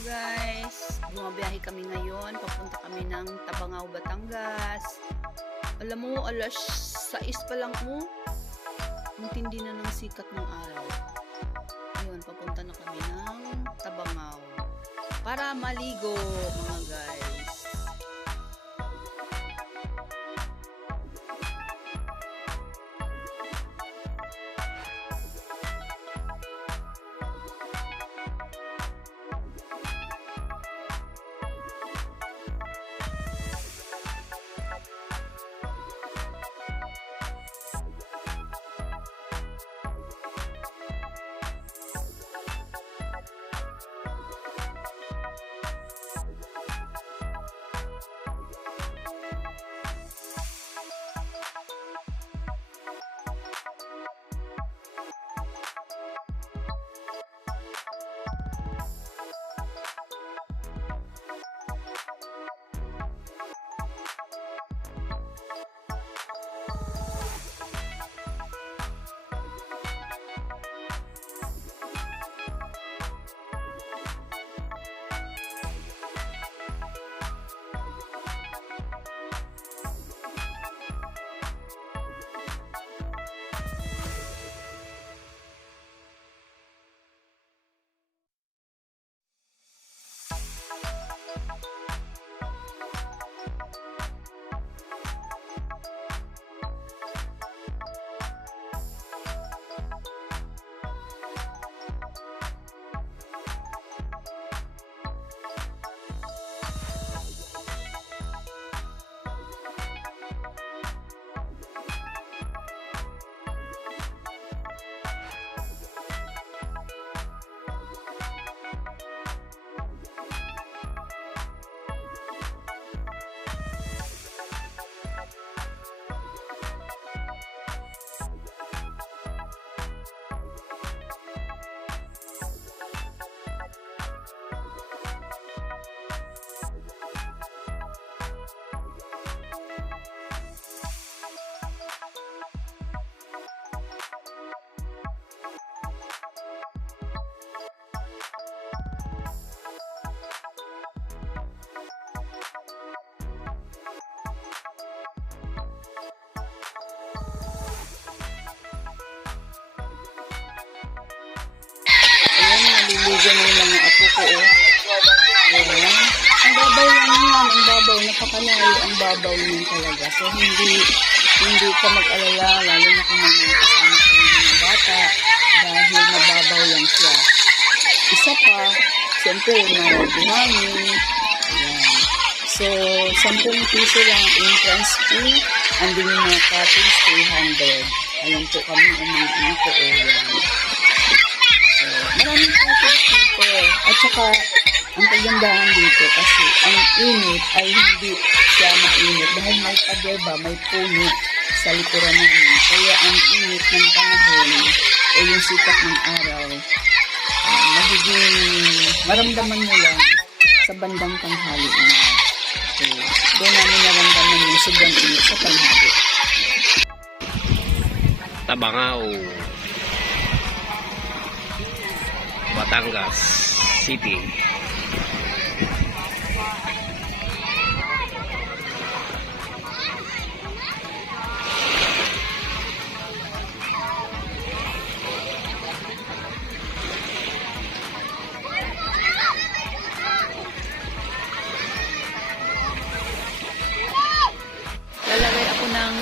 Hello guys, bumabiyahe kami ngayon. Papunta kami ng Tabangao, Batangas. Alam mo, alas 6 pa lang mo. Ang tindi na ng sikat ng araw. Ayun, papunta na kami ng Tabangao. Para maligo, mga guys. Na yung mga apo ko, oh. Ayan. Ang babaw lang yan, ang babaw. Napakalayo ang babaw niyan talaga. So, hindi, hindi ka mag-alala, lalo na kung mga kasama kayo ng mga bata, dahil mababaw lang siya. Isa pa, siyempre, na buhangin. Ayan. So, 10 piso lang ang entrance fee. Andun yung mga cottage, 300. Ayan po kami, ang mga po, eh. Ayan. So, maraming cottage dito. At saka, ang kagandahan dito kasi ang init ay hindi siya mainit dahil may pageba, may puno sa likuran namin. Kaya ang init ng panahon o yung sikat ng araw, ah, magiging maramdaman mo lang sa bandang tanghali na. So, doon namin naramdaman yung sobrang init sa tanghali. Tabangao Batangas City. Lalagay ako ng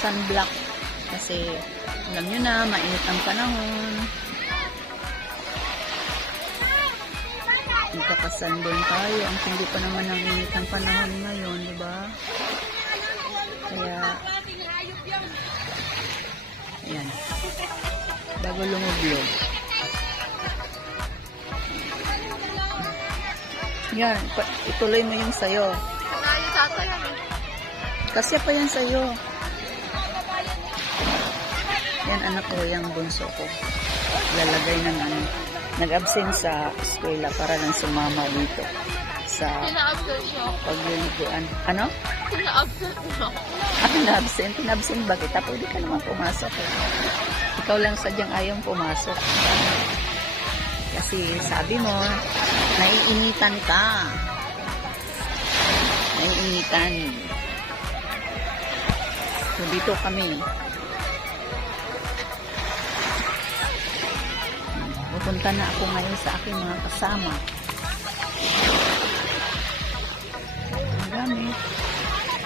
sunblock kasi alam nyo na, mainit ang panahon. Magkakasunburn tayo. Ang tindi pa naman ang init ng panahon ngayon, di ba? Kaya, ayan. Bago lumublog. Yan, pa- ituloy mo yung sayo. Kasi pa yan sa'yo. Yan anak ko, yung bunso ko. Lalagay ng ano. Nag-absent sa eskwela para lang sumama dito. Sa pagliliguan. Ano? Pina-absent niyo ako. Ah, na-absent. Na-absent ba kita? Pwede ka naman pumasok. Eh. Ikaw lang sadyang ayaw pumasok. Kasi sabi mo, naiinitan ka. Naiinitan. So, dito kami. Pupunta na ako ngayon sa aking mga kasama. Ang dami.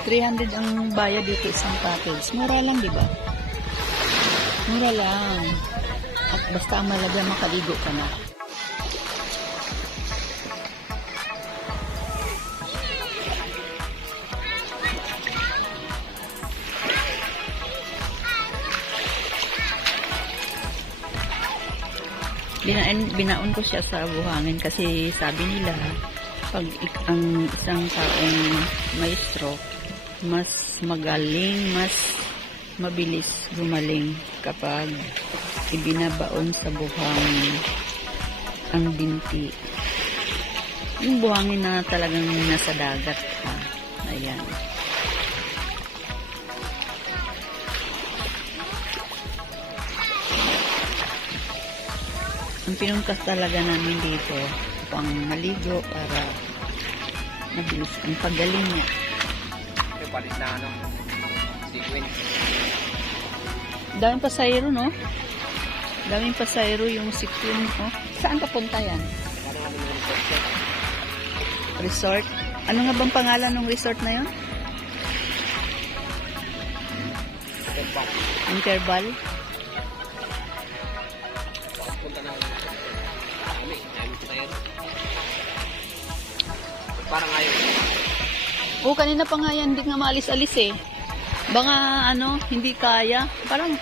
300 ang bayad dito isang package. Mura lang, di ba? Mura lang. At basta ang malaga makaligo ka na. Binaon, binaon ko siya sa buhangin kasi sabi nila pag ang isang taong may stroke mas magaling, mas mabilis gumaling kapag ibinabaon sa buhangin ang binti. Yung buhangin na talagang nasa dagat ka. Ayan. Ang pinungkas talaga namin dito pang maligo para mabilis ang paggaling niya. Yung palit na ano, sequence. Daming pasayro, no? Daming pasayro yung sequin, no? Saan ka punta yan? Resort. Ano nga bang pangalan ng resort na yun? Tempat. Interval? Parang ayaw. Oo, kanina pa nga yan, hindi nga maalis-alis eh. Baka ano, hindi kaya. Parang,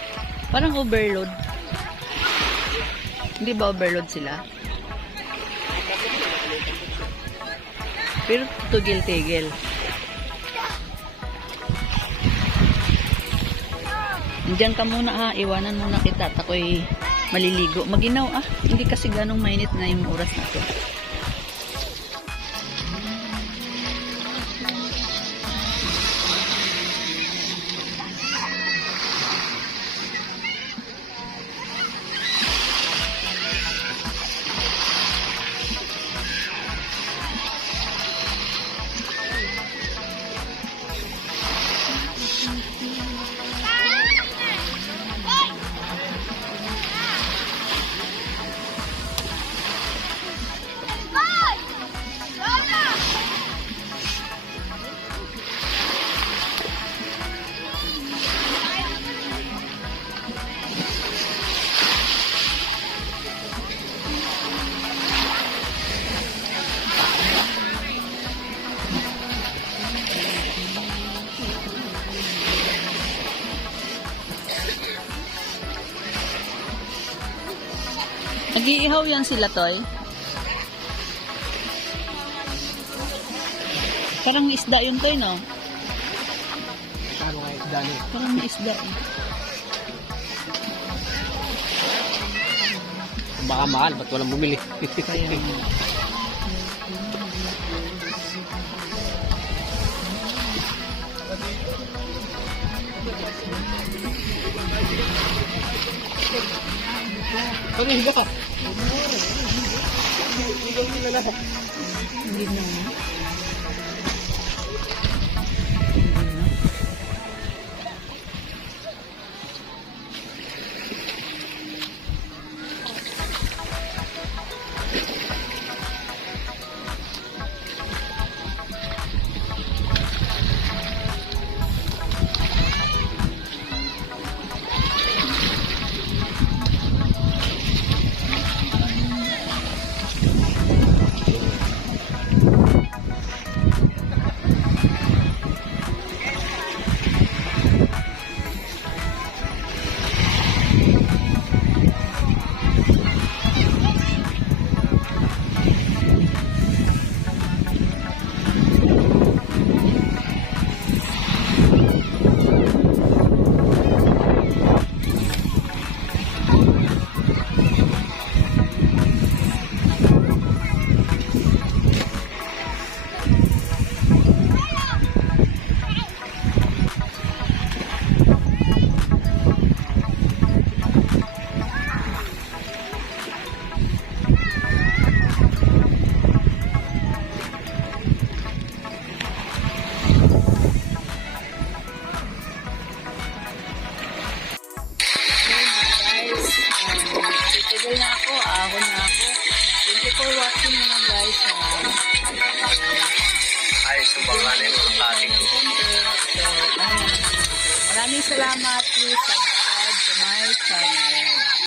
parang overload. Hindi ba overload sila? Pero tugil-tigil. Diyan ka muna ha, iwanan muna kita at ako'y maliligo. Maginaw ah, hindi kasi ganong mainit na yung oras na to. Nag-iihaw yan sila, Toy. Parang isda yun, Toy, no? Ano nga yung dali? Parang isda. eh. Baka mahal, ba't walang bumili? Kaya, เขามีบอกมีตรงนี้เลยนะ